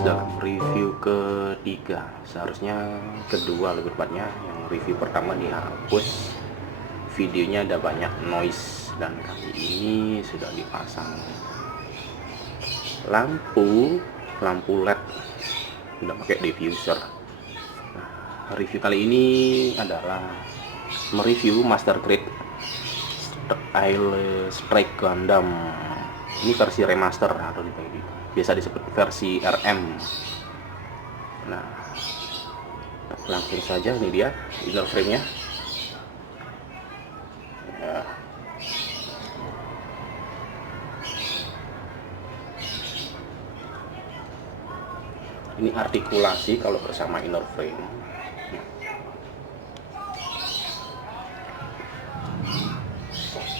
dalam review ketiga, seharusnya kedua lebih tepatnya. Yang review pertama dihapus, videonya ada banyak noise, dan kali ini sudah dipasang lampu LED, udah pakai diffuser. Nah, review kali ini adalah mereview Master Grade Strike Gundam. Ini versi remaster atau biasa disebut versi RM. Nah, langsung saja, ini dia inner frame-nya. Ya. Ini artikulasi kalau bersama inner frame.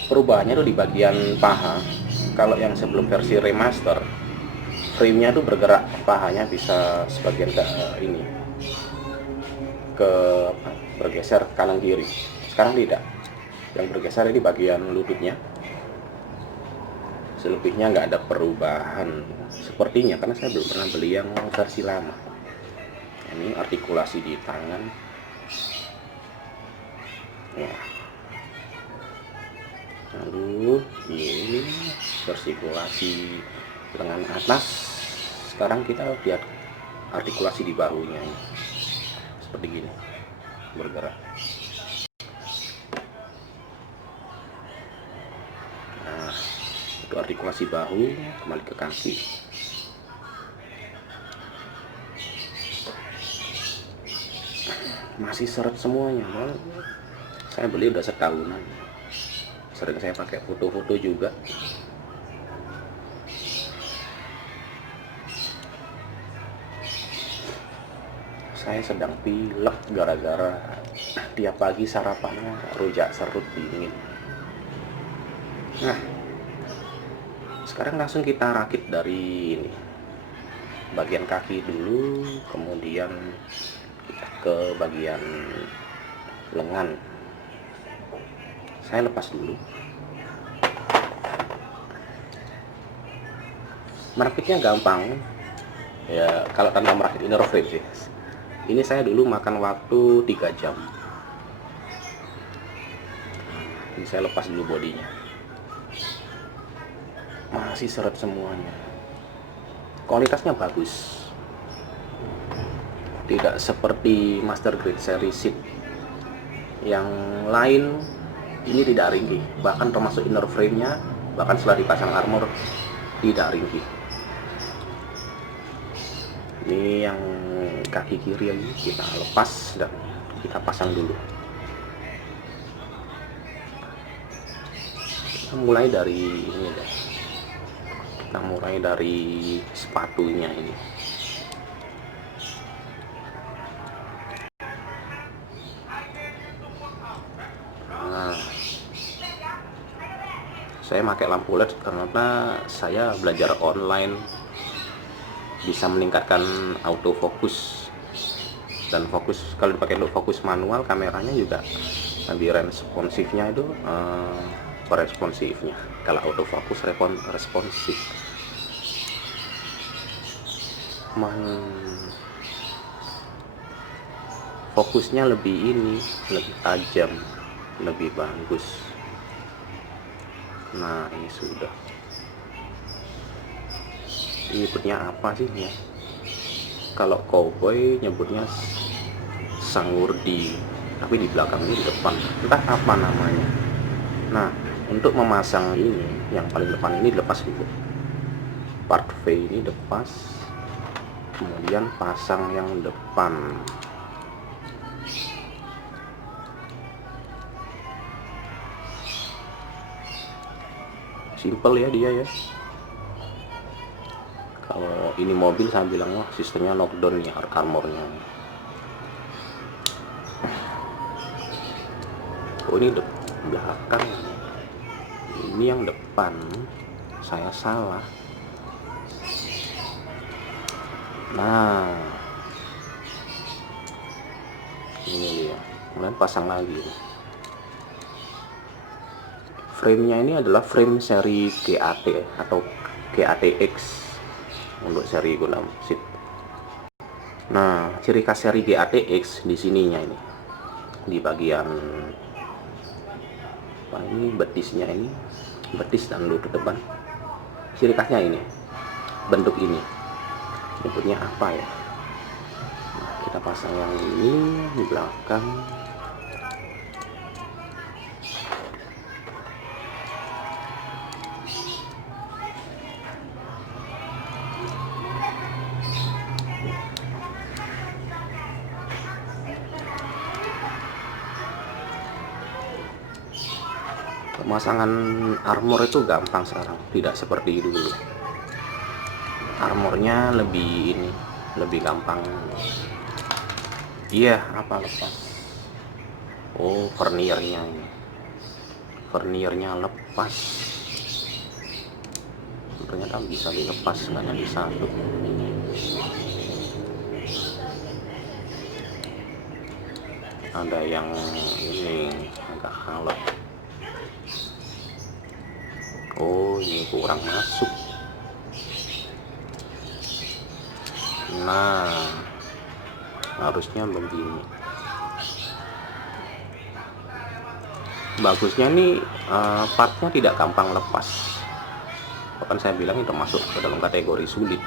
Perubahannya tuh di bagian paha. Kalau yang sebelum versi remaster, frame-nya tuh bergerak, pahanya bisa sebagian ke ini, bergeser kanan kiri. Sekarang tidak, yang bergeser ini bagian lututnya. Selebihnya nggak ada perubahan sepertinya, karena saya belum pernah beli yang versi lama. Ini artikulasi di tangan ya. Lalu ini artikulasi lengan atas. Sekarang kita lihat artikulasi di bahunya ini. Seperti gini, bergerak. Nah, itu artikulasi bahu, kembali ke kaki. Masih seret semuanya. Saya beli udah setahunan. Sering saya pakai foto-foto juga. Saya sedang pilek gara-gara tiap pagi sarapannya rujak serut dingin. Nah, sekarang langsung kita rakit dari ini, bagian kaki dulu, kemudian kita ke bagian lengan. Saya lepas dulu. Merakitnya gampang ya, kalau tanpa merakit inner frame sih. Ini saya dulu makan waktu 3 jam. Ini saya lepas dulu bodinya. Masih seret semuanya. Kualitasnya bagus. Tidak seperti Master Grade Series Seed yang lain. Ini tidak ringkih, bahkan termasuk inner frame-nya, bahkan setelah dipasang armor tidak ringkih. Ini yang kaki kiri ini kita lepas dan kita pasang dulu. Kita mulai dari ini deh. Kita mulai dari sepatunya ini. Nah, saya pakai lampu LED karena saya belajar online, bisa meningkatkan autofocus dan fokus. Kalau dipakai untuk fokus manual, kameranya juga lebih responsifnya itu responsifnya. Kalau autofocus responsif. Fokusnya lebih ini, lebih tajam, lebih bagus. Nah, ini sudah. Ini nyebutnya apa sih ya? Kalau cowboy nyebutnya sangurdi, tapi di belakang ini, di depan entah apa namanya. Nah, untuk memasang ini, yang paling depan ini dilepas dulu. Part V ini lepas, kemudian pasang yang depan. Simple ya dia ya. Kalau ini mobil saya bilang wah sistemnya knockdown ya, armornya. Oh, ini belakang, ini yang depan. Saya salah. Nah, ini dia. Kemudian pasang lagi. Frame-nya ini adalah frame seri GAT atau GATX untuk seri Gundam Seed. Nah, ciri khas seri GATX di sininya ini, di bagian apa ini, betisnya ini, betis dan lutut depan. Ciri khasnya ini, bentuk ini, bentuknya apa ya? Nah, kita pasang yang ini di belakang. Pemasangan armor itu gampang sekarang, tidak seperti dulu. Armornya lebih ini, lebih gampang. Iya, apa lepas? Oh, verniernya ini. Verniernya lepas. Ternyata bisa dilepas, nggak hanya di satu. Ada yang ini agak halus. Oh, ini kurang masuk. Nah, harusnya begini. Bagusnya nih partnya tidak gampang lepas. Bahkan saya bilang itu masuk ke dalam kategori sulit.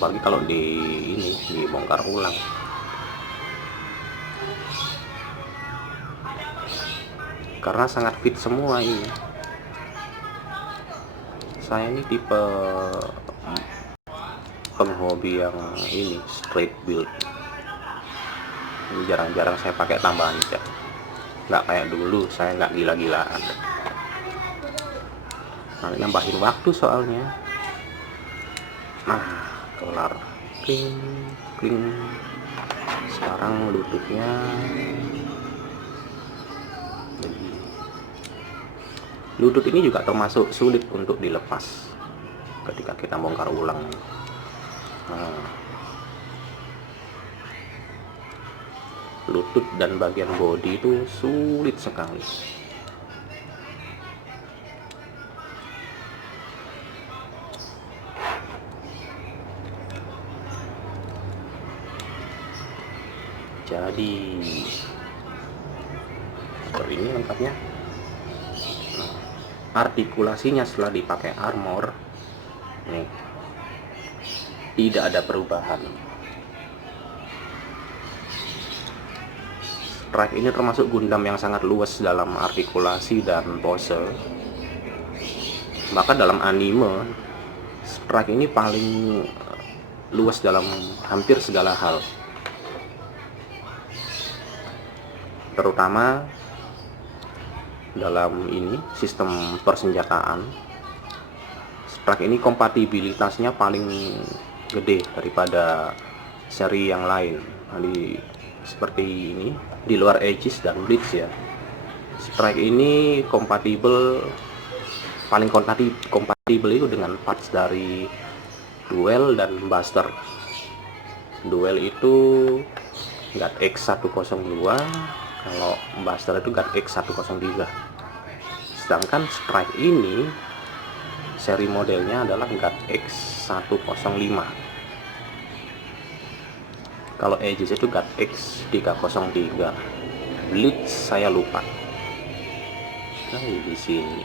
Apalagi kalau dibongkar ulang. Karena sangat fit semua ini. Saya ini tipe penghobi yang ini straight build. Ini jarang-jarang saya pakai tambahan cat. Nggak kayak dulu, saya nggak gila-gilaan. Nah, nambahin waktu soalnya. Nah, kelar. Kling, kling. Sekarang lututnya lutut ini juga termasuk sulit untuk dilepas ketika kita bongkar ulang. Nah, lutut dan bagian bodi itu sulit sekali. Jadi seperti ini lengkapnya. Nah, artikulasinya setelah dipakai armor nih, tidak ada perubahan. Strike ini termasuk Gundam yang sangat luas dalam artikulasi dan pose. Maka dalam anime, Strike ini paling luas dalam hampir segala hal. Terutama dalam ini sistem persenjataan. Strike ini kompatibilitasnya paling gede daripada seri yang lain. Seperti ini di luar Aegis dan Blitz ya. Strike ini paling kompatibel itu dengan parts dari Duel dan Buster. Duel itu GAT X102, kalau Buster itu GAT X103. Sedangkan Strike ini seri modelnya adalah GAT X105. Kalau Aegis itu GAT X303. Blitz saya lupa. Nah, di sini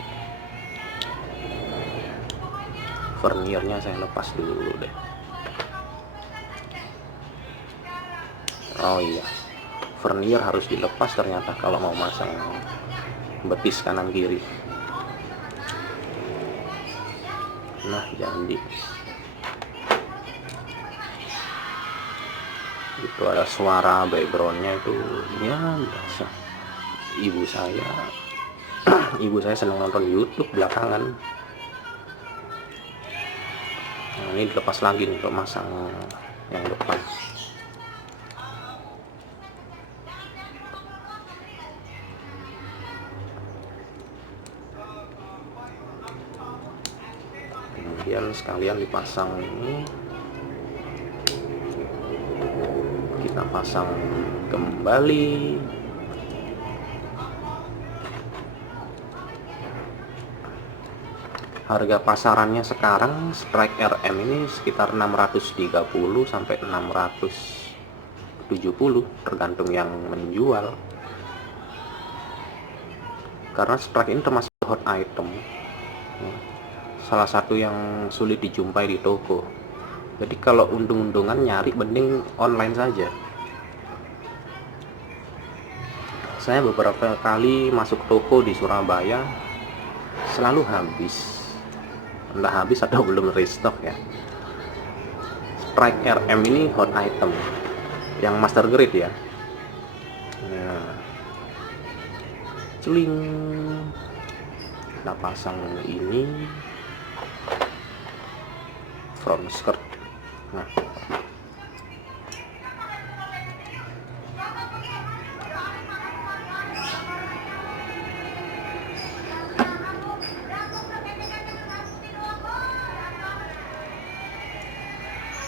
verniernya saya lepas dulu deh. Oh iya, vernier harus dilepas ternyata kalau mau masang betis kanan kiri. Nah, jadi itu ada suara backgroundnya itu ya biasa. Ibu saya senang nonton YouTube belakangan. Nah, ini dilepas lagi nih untuk masang yang depan. Kemudian sekalian dipasang ini, kita pasang kembali. Harga pasarannya sekarang Strike RM ini sekitar 630 sampai 600 70, tergantung yang menjual. Karena strike ini termasuk hot item, salah satu yang sulit dijumpai di toko. Jadi kalau untung-untungan nyari, mending online saja. Saya beberapa kali masuk toko di Surabaya, selalu habis, entah habis atau belum restock ya. Strike RM ini hot item yang master grade ya. Nah, celing, kita pasang ini front skirt. Nah,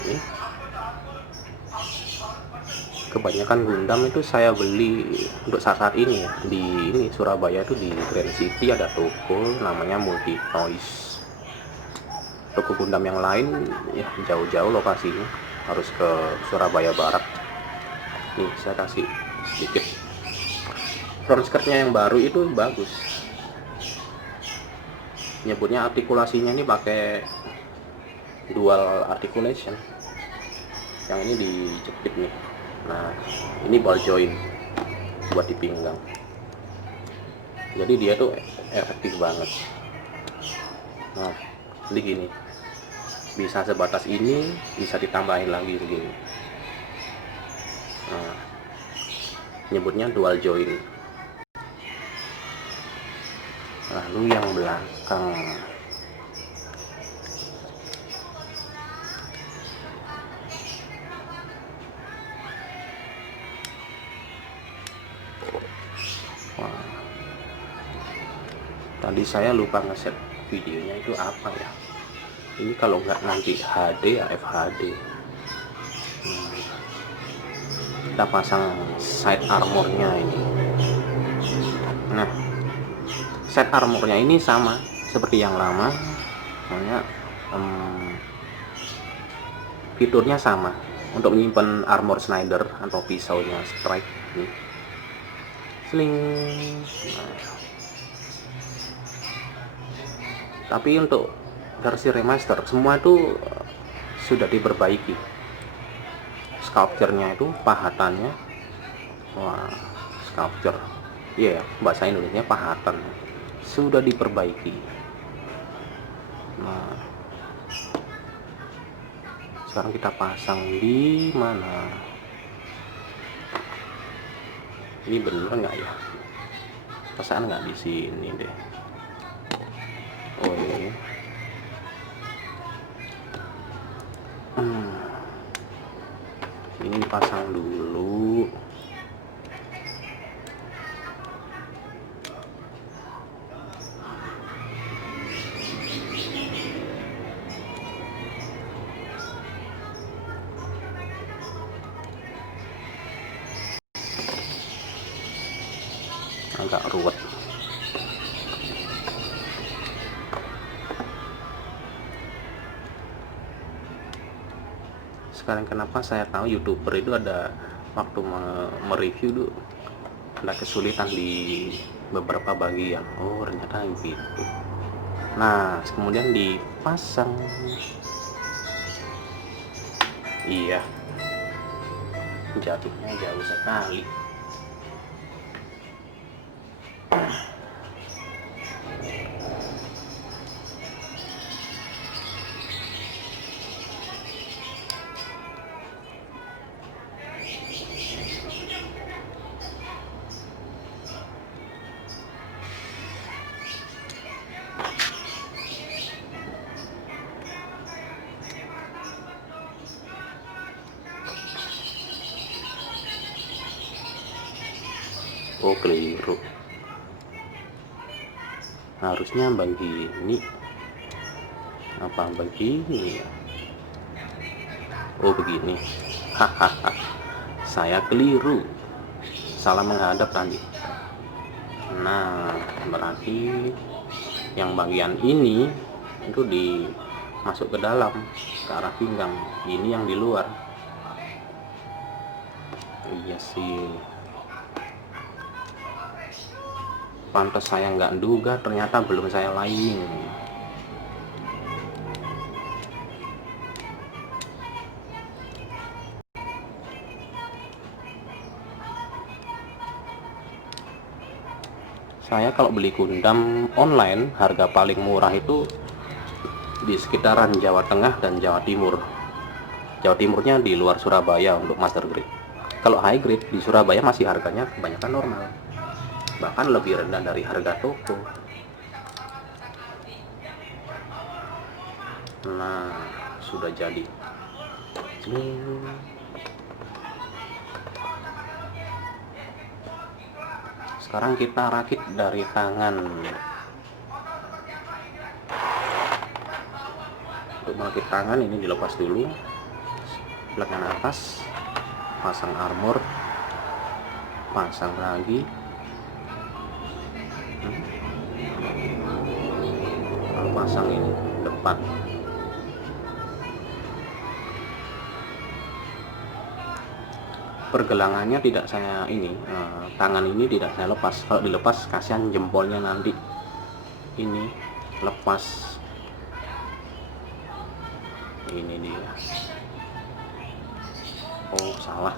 ini kebanyakan Gundam itu saya beli untuk saat ini ya. Di ini Surabaya itu di Grand City ada toko namanya Multi Toys. Toko Gundam yang lain ya jauh-jauh lokasinya, harus ke Surabaya Barat. Nih saya kasih sedikit. Front skirtnya yang baru itu bagus. Nyebutnya artikulasinya ini pakai dual articulation. Yang ini dijepit nih. Nah, ini ball joint buat di pinggang. Jadi dia tuh efektif banget. Nah, jadi gini, bisa sebatas ini, bisa ditambahin lagi segini. Nah, nyebutnya dual joint. Lalu yang belakang, wah, tadi saya lupa ngeset videonya itu apa ya. Ini kalau nggak nanti HD ya FHD. Kita pasang side armornya ini. Nah, side armornya ini sama seperti yang lama, soalnya fiturnya sama untuk menyimpan armor Snyder atau pisaunya strike ini. Sling. Nah, tapi untuk versi remaster semua itu sudah diperbaiki. Sculpture-nya itu, pahatannya, wah, sculpture, iya ya, bahasa Indonesia pahatan, sudah diperbaiki. Nah, sekarang kita pasang di mana? Ini bener nggak ya? Perasaan nggak di sini deh. Oh ini. Ini dipasang dulu. Agak ruwet. Sekarang kenapa saya tahu YouTuber itu ada waktu mereview dulu ada kesulitan di beberapa bagian. Oh ternyata gitu. Nah kemudian dipasang. Iya, jatuhnya jauh sekali. Oh keliru, harusnya begini apa begini ya? Oh begini. Hahaha, saya keliru, salah menghadap tadi. Nah berarti yang bagian ini itu masuk ke dalam ke arah pinggang, ini yang di luar. berhasil. Pantas saya nggak duga ternyata belum saya lining. Saya kalau beli Gundam online harga paling murah itu di sekitaran Jawa Tengah dan Jawa Timur. Jawa Timurnya di luar Surabaya untuk master grade. Kalau high grade di Surabaya masih harganya kebanyakan normal, bahkan lebih rendah dari harga toko. Nah, sudah jadi. Sekarang kita rakit dari tangan. Untuk merakit tangan ini dilepas dulu bagian atas, pasang armor, pasang lagi, lalu pasang ini depan. Pergelangannya tidak saya tangan ini tidak saya lepas. Kalau dilepas kasihan jempolnya nanti ini lepas. Ini dia. Oh, salah.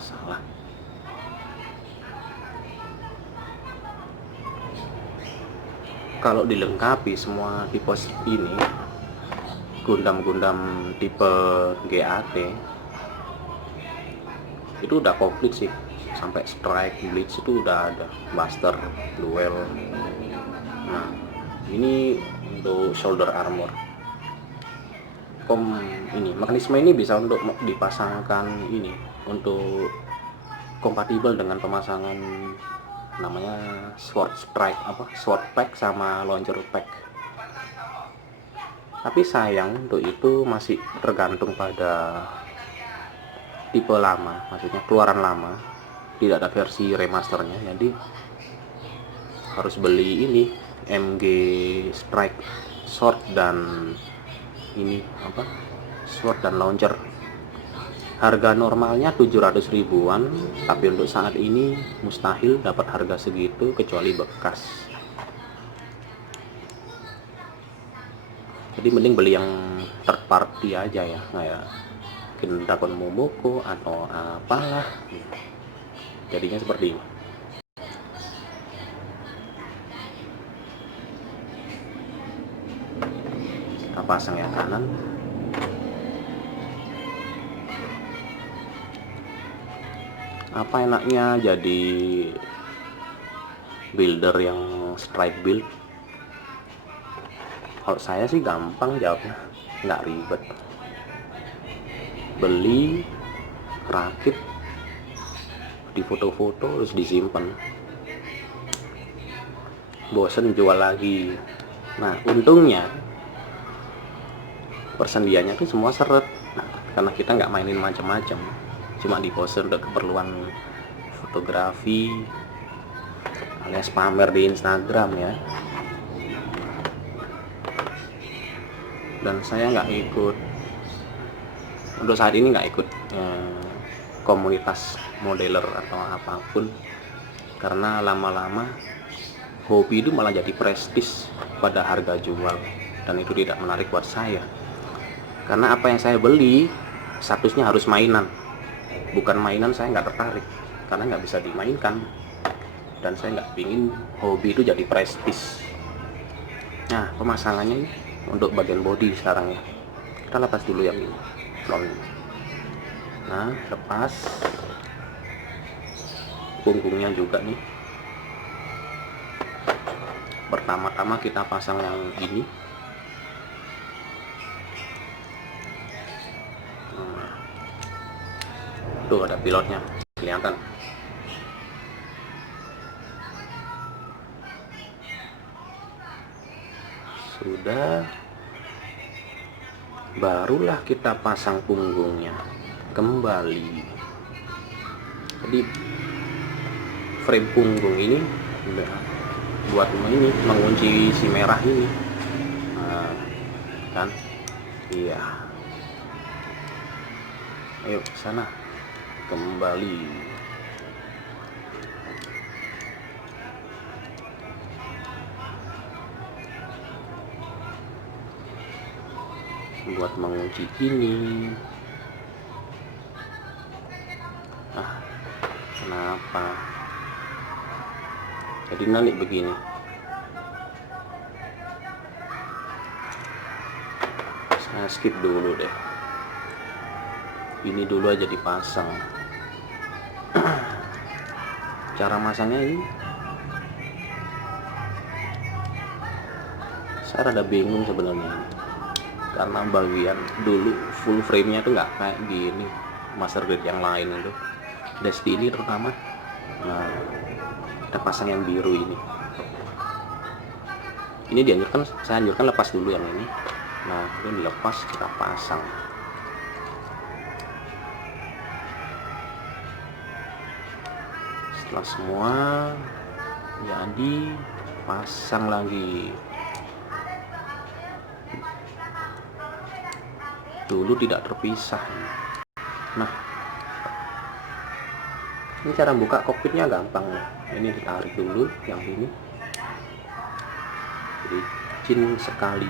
Kalau dilengkapi semua tipe ini, Gundam tipe GAT itu udah komplit sih, sampai strike, blitz itu udah ada, buster, duel. Nah, ini untuk shoulder armor. Ini mekanisme ini bisa untuk dipasangkan ini untuk kompatibel dengan pemasangan namanya sword pack sama launcher pack. Tapi sayang untuk itu masih tergantung pada tipe lama, maksudnya keluaran lama, tidak ada versi remasternya. Jadi harus beli ini MG Strike sword dan ini sword dan launcher. Harga normalnya 700 ribuan, tapi untuk saat ini mustahil dapat harga segitu kecuali bekas. Jadi mending beli yang third party aja ya, kayak Dragon Momoko atau apalah. Jadinya seperti ini. Kita pasang yang kanan. Apa enaknya jadi builder yang strike build? Kalau saya sih gampang jawabnya, nggak ribet. Beli, rakit, di foto-foto, terus disimpan. Bosen jual lagi. Nah, untungnya persendiannya itu semua seret, karena kita nggak mainin macam-macam, cuma di pose untuk keperluan fotografi alias pamer di Instagram ya. Dan saya nggak ikut, untuk saat ini nggak ikut komunitas modeler atau apapun, karena lama-lama hobi itu malah jadi prestis pada harga jual, dan itu tidak menarik buat saya. Karena apa yang saya beli statusnya harus mainan, bukan mainan saya nggak tertarik karena nggak bisa dimainkan, dan saya nggak pingin hobi itu jadi prestis. Nah, pemasangannya ini untuk bagian body sekarang ya, kita lepas dulu yang ini. Nah, lepas punggungnya juga nih. Pertama-tama kita pasang yang ini. Tuh ada pilotnya, kelihatan. Sudah, barulah kita pasang punggungnya kembali. Jadi frame punggung ini udah buat ini mengunci si merah ini. Nah, kan? Iya. Ayo ke sana. Kembali. buat mengunci ini. Kenapa jadi nanik begini? Saya skip dulu deh, ini dulu aja dipasang. Cara masangnya ini saya rada bingung sebenarnya, karena bagian dulu full frame-nya tuh nggak kayak gini master grade yang lain itu, Destiny terutama. Nah, kita pasang yang biru ini dianjurkan, saya anjurkan lepas dulu yang ini. Nah, ini dilepas, kita pasang. Setelah semua jadi, pasang lagi. Dulu tidak terpisah. Nah, ini cara buka kokpitnya gampang. Ini ditarik dulu yang ini, licin sekali.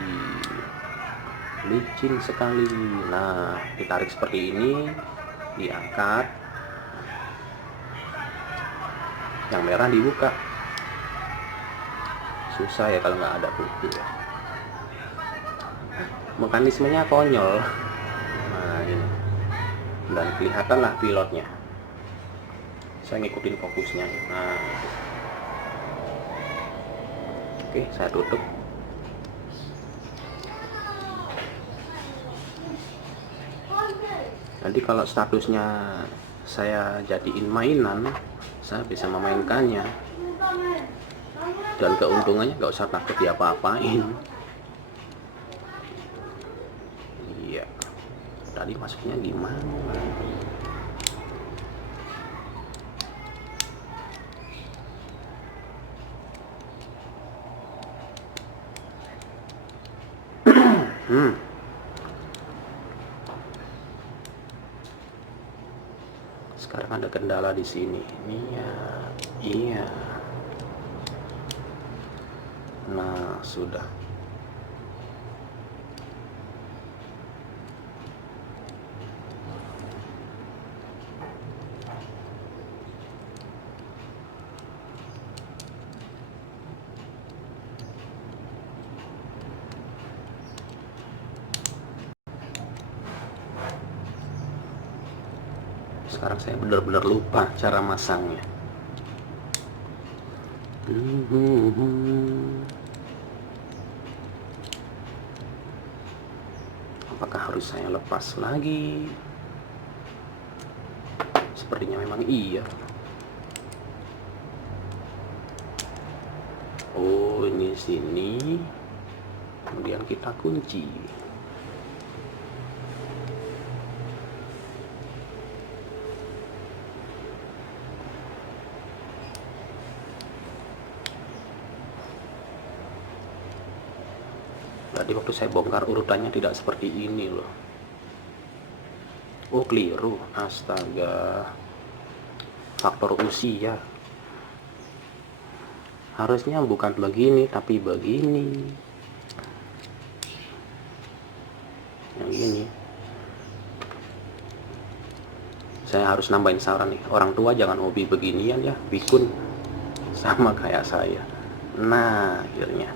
Nah, ditarik seperti ini, diangkat, yang merah dibuka. Susah ya kalau nggak ada buku ya. Mekanismenya konyol. Nah, ini, dan kelihatanlah pilotnya. Saya ngikutin fokusnya. Nah, oke, saya tutup. Nanti kalau statusnya saya jadiin mainan, saya bisa memainkannya, dan keuntungannya nggak usah takut diapa-apain. Iya, tadi masuknya gimana? Sekarang ada kendala di sini. Iya. Nah, sudah. Sekarang saya benar-benar lupa cara masangnya. Apakah harus saya lepas lagi? Sepertinya memang iya. Oh, ini sini. Kemudian kita kunci. Tadi waktu saya bongkar urutannya tidak seperti ini loh. Oh, keliru. Astaga. Faktor usia. Harusnya bukan begini, tapi begini. Yang ini. Saya harus nambahin saran nih. Orang tua jangan hobi beginian ya, bikun. Sama kayak saya. Nah, akhirnya.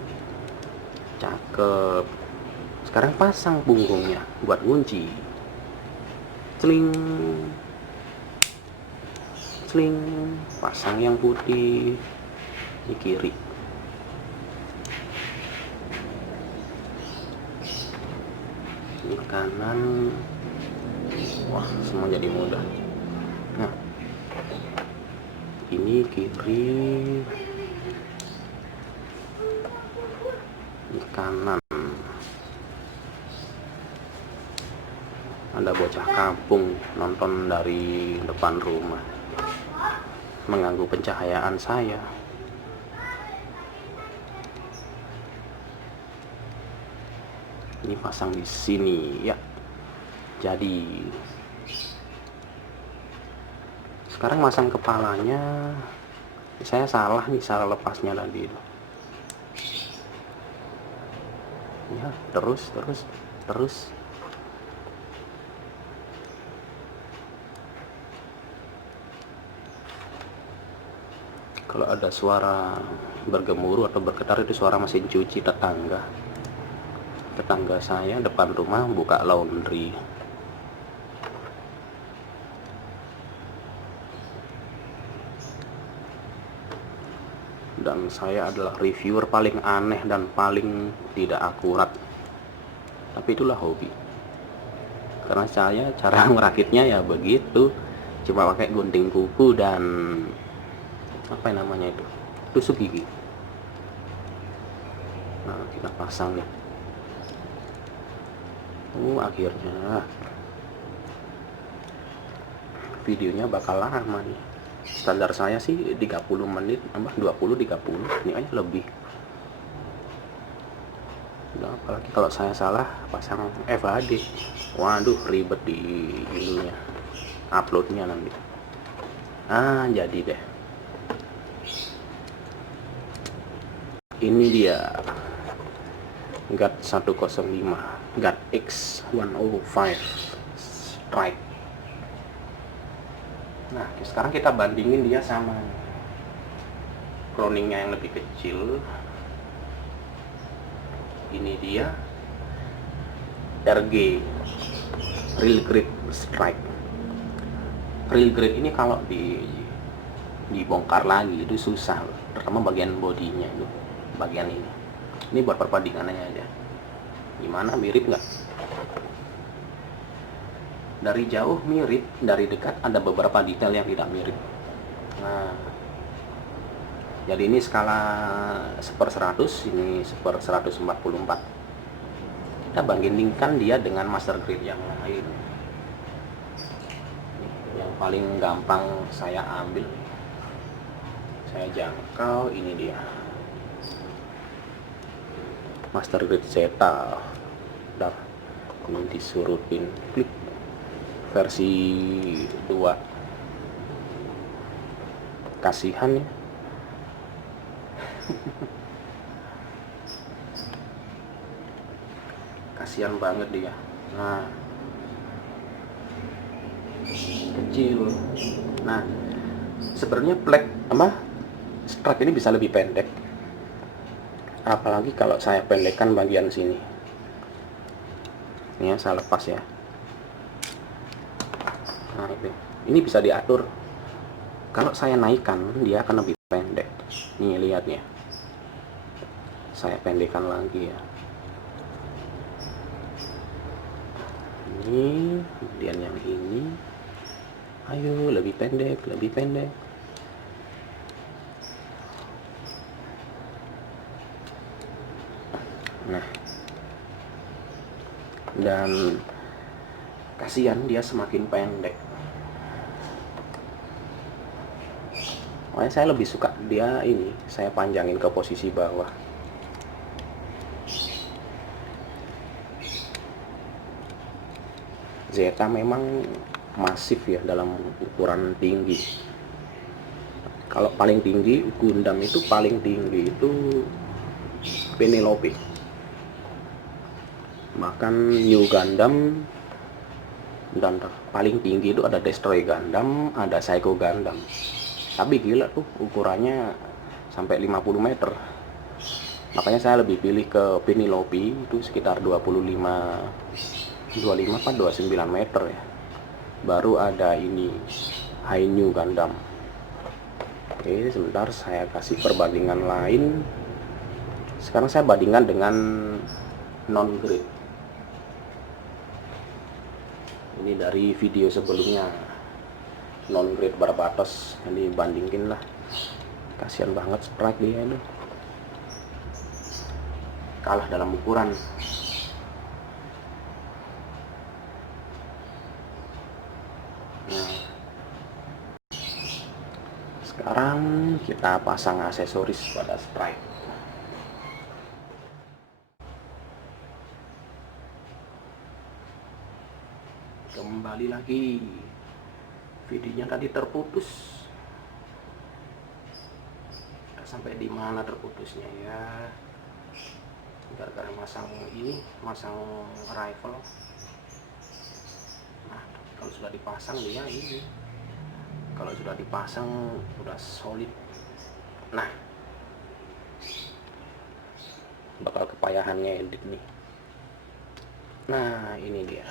Cakep. Sekarang pasang punggungnya buat kunci. Celing. Pasang yang putih di kiri. Ini kanan. Wah, semua jadi mudah. Nah, ini kiri, ini kanan. Ada bocah kampung nonton dari depan rumah, mengganggu pencahayaan saya. Ini pasang di sini ya. Jadi sekarang masang kepalanya saya salah nih, salah lepasnya tadi itu. Ya, terus Kalau ada suara bergemuruh atau bergetar itu suara mesin cuci tetangga saya depan rumah buka laundry. Dan saya adalah reviewer paling aneh dan paling tidak akurat, tapi itulah hobi, karena saya cara merakitnya ya begitu, cuma pakai gunting kuku dan apa namanya itu, tusuk gigi. Nah, kita pasang nih. Akhirnya videonya bakal lama nih. Standar saya sih 30 menit, 20-30, ini aja lebih. Nah, apalagi kalau saya salah pasang FHD, waduh ribet di ininya, uploadnya nanti. Jadi deh, ini dia GAT 105, GAT X105 Strike. Nah, sekarang kita bandingin dia sama cloningnya yang lebih kecil. Ini dia RG, Real Grip Strike. Real Grip ini kalau dibongkar lagi itu susah, terutama bagian bodinya itu, bagian ini. Ini buat perbandingannya aja. Gimana, mirip nggak? Dari jauh mirip, dari dekat ada beberapa detail yang tidak mirip. Nah, jadi ini skala 1/100, ini 1/144. Kita bandingkan dia dengan master grade yang lain. Yang paling gampang saya ambil, saya jangkau, ini dia master grade Zeta. Udah, ini disurutin klik versi 2. Kasihan ya. Kasihan banget dia. Nah, kecil. Nah, sebenarnya strap ini bisa lebih pendek, apalagi kalau saya pendekkan bagian sini. Ini ya, saya lepas ya. Nah, ini bisa diatur. Kalau saya naikkan, dia akan lebih pendek. Nih, lihat ya. Saya pendekkan lagi ya. Ini, kemudian yang ini. Ayo, lebih pendek, lebih pendek. Nah, dan kasihan dia semakin pendek. Makanya saya lebih suka dia ini, saya panjangin ke posisi bawah. Zeta memang masif ya dalam ukuran tinggi. Kalau paling tinggi Gundam itu paling tinggi itu Penelope. Bahkan New Gundam dan paling tinggi itu ada Destroy Gundam, ada Psycho Gundam. Tapi gila tuh ukurannya sampai 50 meter. Makanya saya lebih pilih ke Penelope, itu sekitar 25 apa 29 meter ya. Baru ada ini High New Gundam. Oke, sebentar saya kasih perbandingan lain. Sekarang saya bandingkan dengan non grade. Ini dari video sebelumnya, non grade Barbatos. Ini bandingin lah. Kasihan banget sprite dia itu. Kalah dalam ukuran. Nah, sekarang kita pasang aksesoris pada sprite. Kembali lagi, videonya tadi terputus. Sampai di mana terputusnya ya? Gara-gara masang rifle. Nah, kalau sudah dipasang dia ini, kalau sudah dipasang sudah solid. Nah, bakal kepayahannya edit nih. Nah, ini dia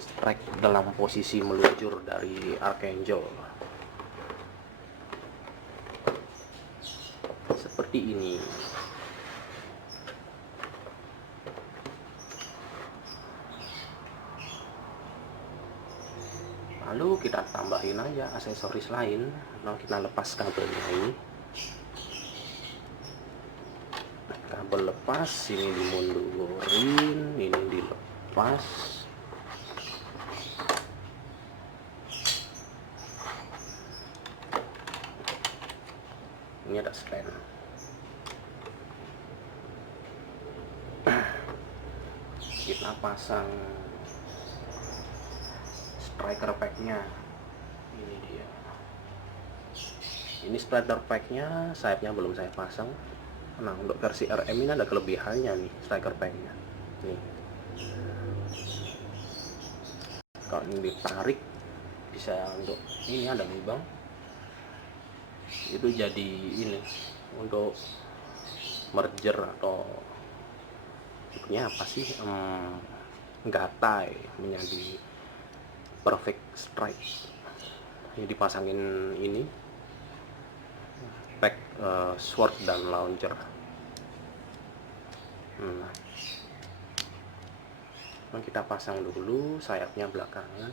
strike dalam posisi meluncur dari Archangel seperti ini. Lalu kita tambahin aja aksesoris lain. Nah, kita lepas kabelnya ini. Kabel lepas, ini dimundurin, ini dilepas. Ini ada stand. Kita pasang striker packnya. Ini dia. Ini striker packnya, sayapnya belum saya pasang. Nah, untuk versi RM ini ada kelebihannya nih, striker packnya. Nih, kalau ini ditarik bisa untuk ini ada lubang. Itu jadi ini untuk merger atau ini apa sih? Gatai menjadi perfect strike. Ini dipasangin ini pack sword dan launcher. Nah, kita pasang dulu sayapnya belakangan,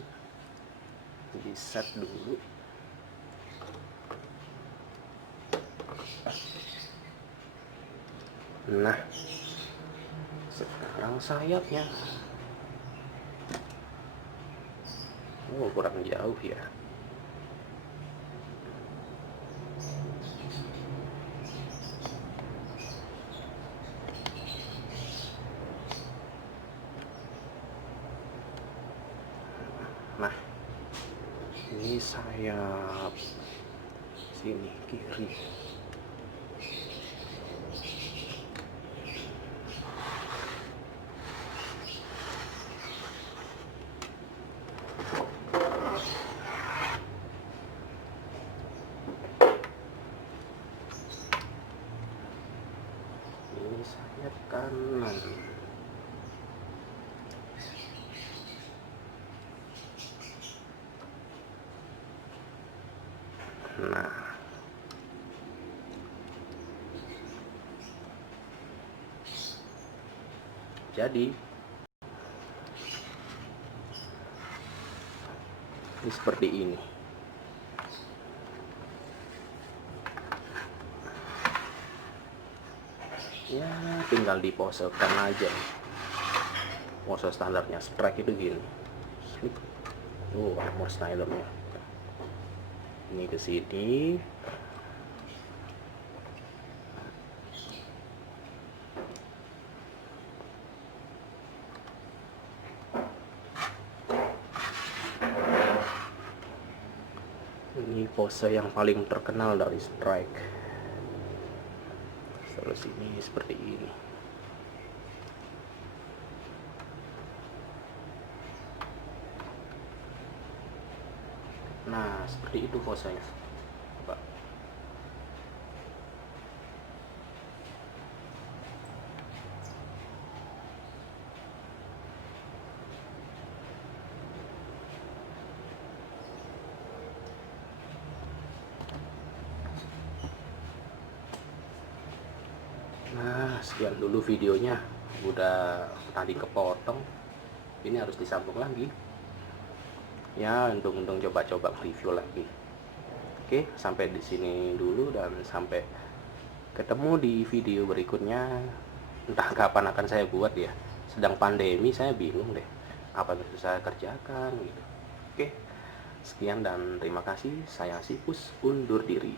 di set dulu. Nah, sekarang sayapnya kurang jauh ya. Nah, ini sayap sini kiri. Ini sayap kanan. Nah, jadi ini seperti ini. Ya, tinggal diposekan aja. Pose standarnya strike itu gini. Armor Snydernya. Ini ke sini. Ini pose yang paling terkenal dari strike. Terus ini seperti ini. Nah, seperti itu posenya. Coba. Nah, sekian dulu videonya. Udah tadi kepotong. Ini harus disambung lagi. Ya, untung-untung coba-coba review lagi. Oke, sampai di sini dulu dan sampai ketemu di video berikutnya. Entah kapan akan saya buat ya. Sedang pandemi, saya bingung deh apa yang harus saya kerjakan gitu. Oke, sekian dan terima kasih. Saya Sipus undur diri.